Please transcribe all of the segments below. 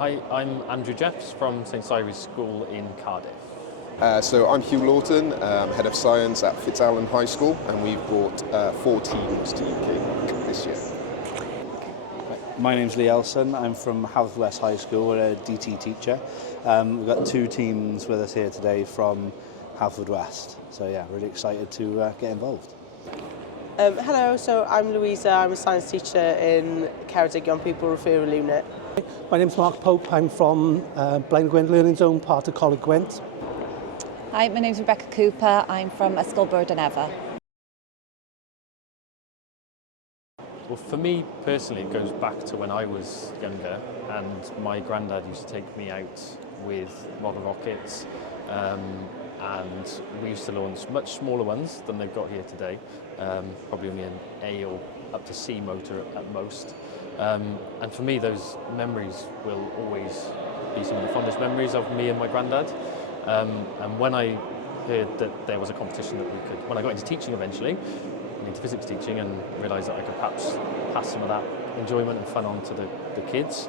Hi, I'm Andrew Jeffs from St Cyrus School in Cardiff. So I'm Hugh Lawton, Head of Science at Fitzallen High School, and we've brought 4 teams to UK this year. My name's Lee Elson. I'm from Haverfordwest High School. We're a DT teacher. We've got 2 teams with us here today from Haverfordwest. So yeah, really excited to get involved. Hello, so I'm Louisa. I'm a science teacher in Ceredig Young People Referral Unit. My name's Mark Pope. I'm from Blaenau Gwent Learning Zone, part of Coleg Gwent. Hi, my name's Rebecca Cooper. I'm from Ysgol Byrd and Efa. Well, for me personally, it goes back to when I was younger, and my granddad used to take me out with model rockets, and we used to launch much smaller ones than they've got here today, probably only an A or up to C motor at most. And for me, those memories will always be some of the fondest memories of me and my granddad. And when I heard that there was a competition that we could, when I got into teaching eventually, into physics teaching, and realised that I could perhaps pass some of that enjoyment and fun on to the kids.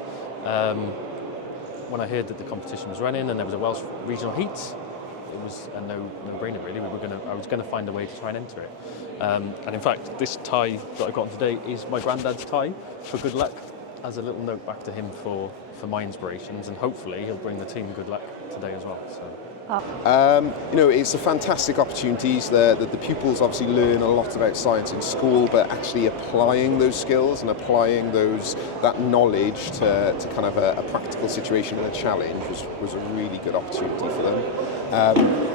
When I heard that the competition was running and there was a Welsh regional heat, it was a no-brainer really. I was going to find a way to try and enter it. And in fact, this tie that I've got today is my granddad's tie for good luck, as a little note back to him for my inspirations, and hopefully he'll bring the team good luck today as well. So. It's a fantastic opportunity. The pupils obviously learn a lot about science in school, but actually applying those skills and applying that knowledge to kind of a practical situation and a challenge was a really good opportunity for them.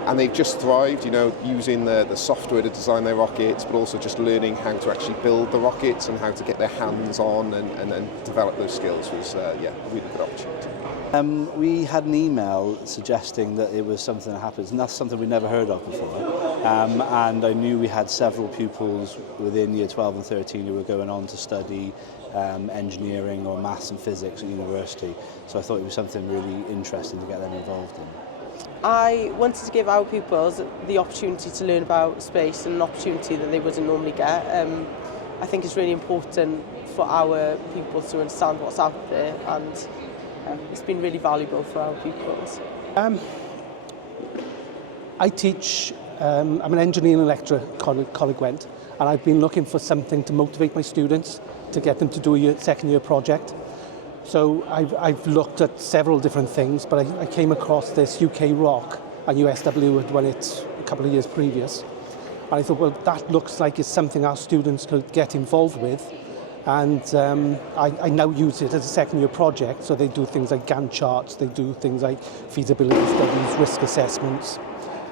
And they've just thrived, using the software to design their rockets, but also just learning how to actually build the rockets and how to get their hands on and develop those skills was a really good opportunity. We had an email suggesting that it was something that happens, and that's something we'd never heard of before. And I knew we had several pupils within year 12 and 13 who were going on to study engineering or maths and physics at university. So I thought it was something really interesting to get them involved in. I wanted to give our pupils the opportunity to learn about space, and an opportunity that they wouldn't normally get. I think it's really important for our pupils to understand what's out there, and it's been really valuable for our pupils. I teach, I'm an engineering lecturer at Coleg Gwent, and I've been looking for something to motivate my students to get them to do a second year project. So I've looked at several different things, but I came across this UKROC, and USW had won it a couple of years previous. And I thought, well, that looks like it's something our students could get involved with. And I now use it as a second year project, so they do things like Gantt charts, they do things like feasibility studies, risk assessments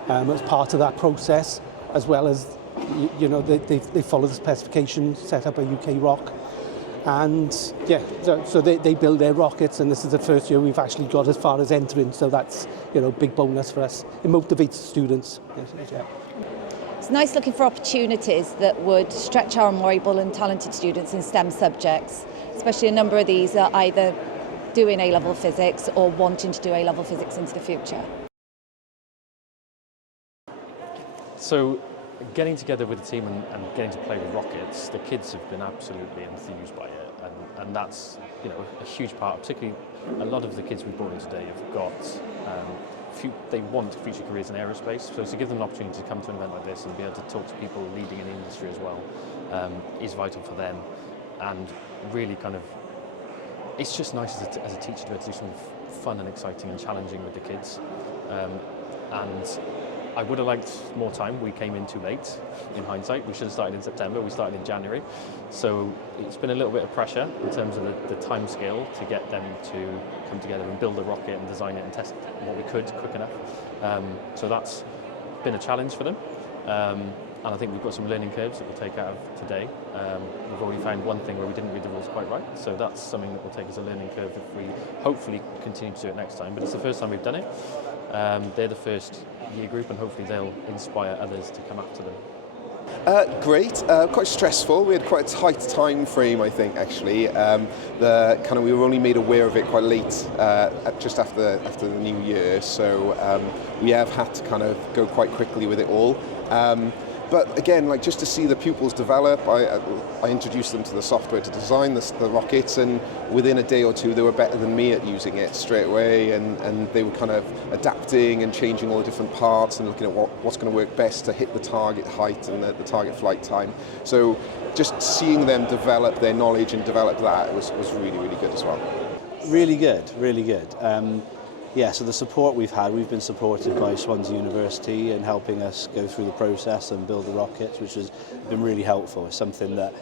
as part of that process, as well as, they follow the specifications set up by UKROC. And yeah, so they build their rockets, and this is the first year we've actually got as far as entering, so that's, big bonus for us. It motivates students. Yeah. It's nice looking for opportunities that would stretch our more able and talented students in STEM subjects, especially a number of these are either doing A-level physics or wanting to do A-level physics into the future. So getting together with the team and getting to play with rockets, the kids have been absolutely enthused by it, and that's a huge part. Particularly, a lot of the kids we brought in today have got they want future careers in aerospace, so to give them an opportunity to come to an event like this and be able to talk to people leading in the industry as well is vital for them, and really it's just nice as a teacher to be able to do something fun and exciting and challenging with the kids. And I would have liked more time. We came in too late, in hindsight. We should have started in September. We started in January. So it's been a little bit of pressure in terms of the time scale to get them to come together and build a rocket and design it and test what we could quick enough. So that's been a challenge for them. And I think we've got some learning curves that we'll take out of today. We've already found one thing where we didn't read the rules quite right. So that's something that will take as a learning curve if we hopefully continue to do it next time. But it's the first time we've done it. They're the first year group, and hopefully they'll inspire others to come after them. Great, quite stressful. We had quite a tight time frame, I think, actually. We were only made aware of it quite late, just after the new year, so we have had to go quite quickly with it all. But again, like just to see the pupils develop, I introduced them to the software to design the rockets, and within a day or two they were better than me at using it straight away, and they were kind of adapting and changing all the different parts and looking at what's going to work best to hit the target height and the target flight time. So just seeing them develop their knowledge and develop that was really, really good as well. Really good, really good. Yeah, so the support we've been supported by Swansea University in helping us go through the process and build the rockets, which has been really helpful. It's something that,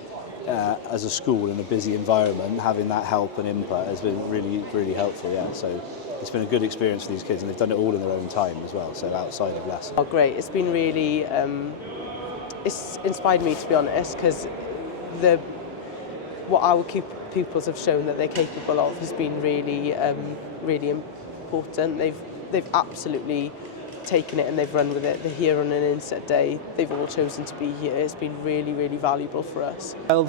as a school in a busy environment, having that help and input has been really, really helpful, yeah. So it's been a good experience for these kids, and they've done it all in their own time as well, so outside of lessons. Oh, great. It's been really, it's inspired me, to be honest, because what our pupils have shown that they're capable of has been really, really important. They've absolutely taken it and they've run with it. They're here on an inset day. They've all chosen to be here. It's been really, really valuable for us. Well,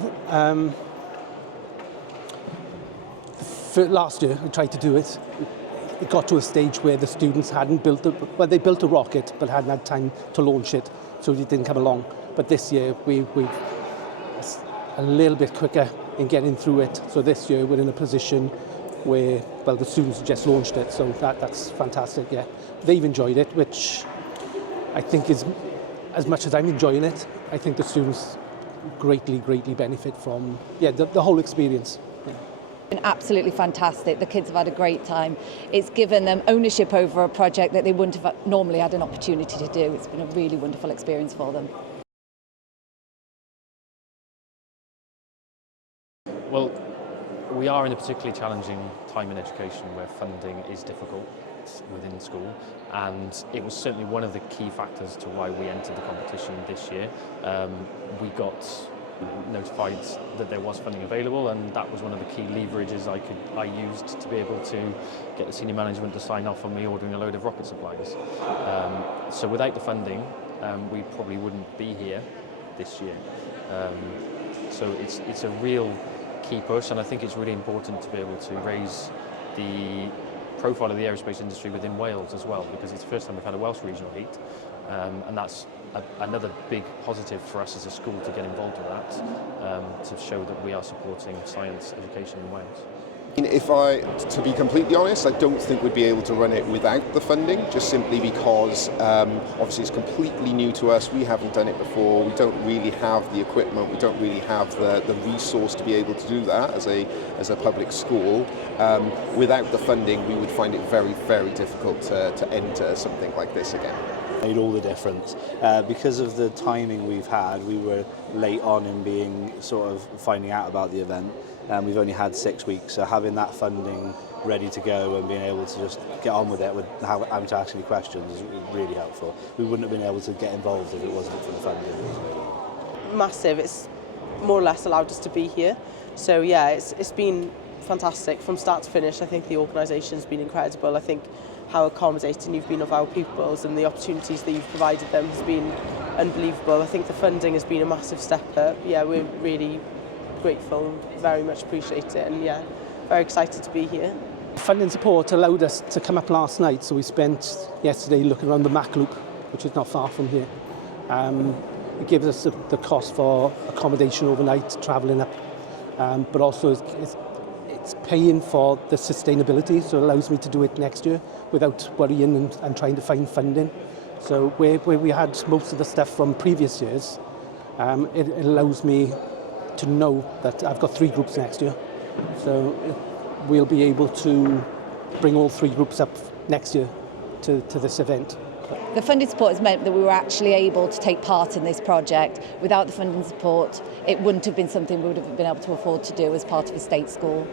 for last year, we tried to do it. It got to a stage where the students hadn't built they built a rocket but hadn't had time to launch it, so it didn't come along. But this year, we're a little bit quicker in getting through it. So this year, we're in a position where, well, the students just launched it, so that's fantastic, yeah. They've enjoyed it, which I think is, as much as I'm enjoying it, I think the students greatly benefit from, yeah, the whole experience. Yeah. Been absolutely fantastic. The kids have had a great time. It's given them ownership over a project that they wouldn't have normally had an opportunity to do. It's been a really wonderful experience for them. Well, we are in a particularly challenging time in education where funding is difficult within school, and it was certainly one of the key factors to why we entered the competition this year. We got notified that there was funding available, and that was one of the key leverages I used to be able to get the senior management to sign off on me ordering a load of rocket supplies. So without the funding, we probably wouldn't be here this year. So it's a real key push, and I think it's really important to be able to raise the profile of the aerospace industry within Wales as well, because it's the first time we've had a Welsh regional heat, and that's another big positive for us as a school to get involved with that, to show that we are supporting science education in Wales. To be completely honest, I don't think we'd be able to run it without the funding, just simply because obviously it's completely new to us. We haven't done it before. We don't really have the equipment. We don't really have the resource to be able to do that as a public school. Without the funding, we would find it very, very difficult to enter something like this again. Made all the difference. Because of the timing we've had, we were late on in being sort of finding out about the event. We've only had 6 weeks, so having that funding ready to go and being able to just get on with it without having to ask any questions is really helpful. We wouldn't have been able to get involved if it wasn't for the funding. Massive. It's more or less allowed us to be here. So yeah, it's been fantastic from start to finish. I think the organisation's been incredible. I think how accommodating you've been of our pupils and the opportunities that you've provided them has been unbelievable. I think the funding has been a massive step up. Yeah, we're really grateful and very much appreciate it, and yeah, very excited to be here. Funding support allowed us to come up last night, so we spent yesterday looking around the Mac Loop, which is not far from here. It gives us the cost for accommodation overnight, travelling up, but also it's paying for the sustainability, so it allows me to do it next year without worrying and trying to find funding. So where we had most of the stuff from previous years, it allows me to know that I've got 3 groups next year. So we'll be able to bring all 3 groups up next year to this event. The funding support has meant that we were actually able to take part in this project. Without the funding support, it wouldn't have been something we would have been able to afford to do as part of a state school.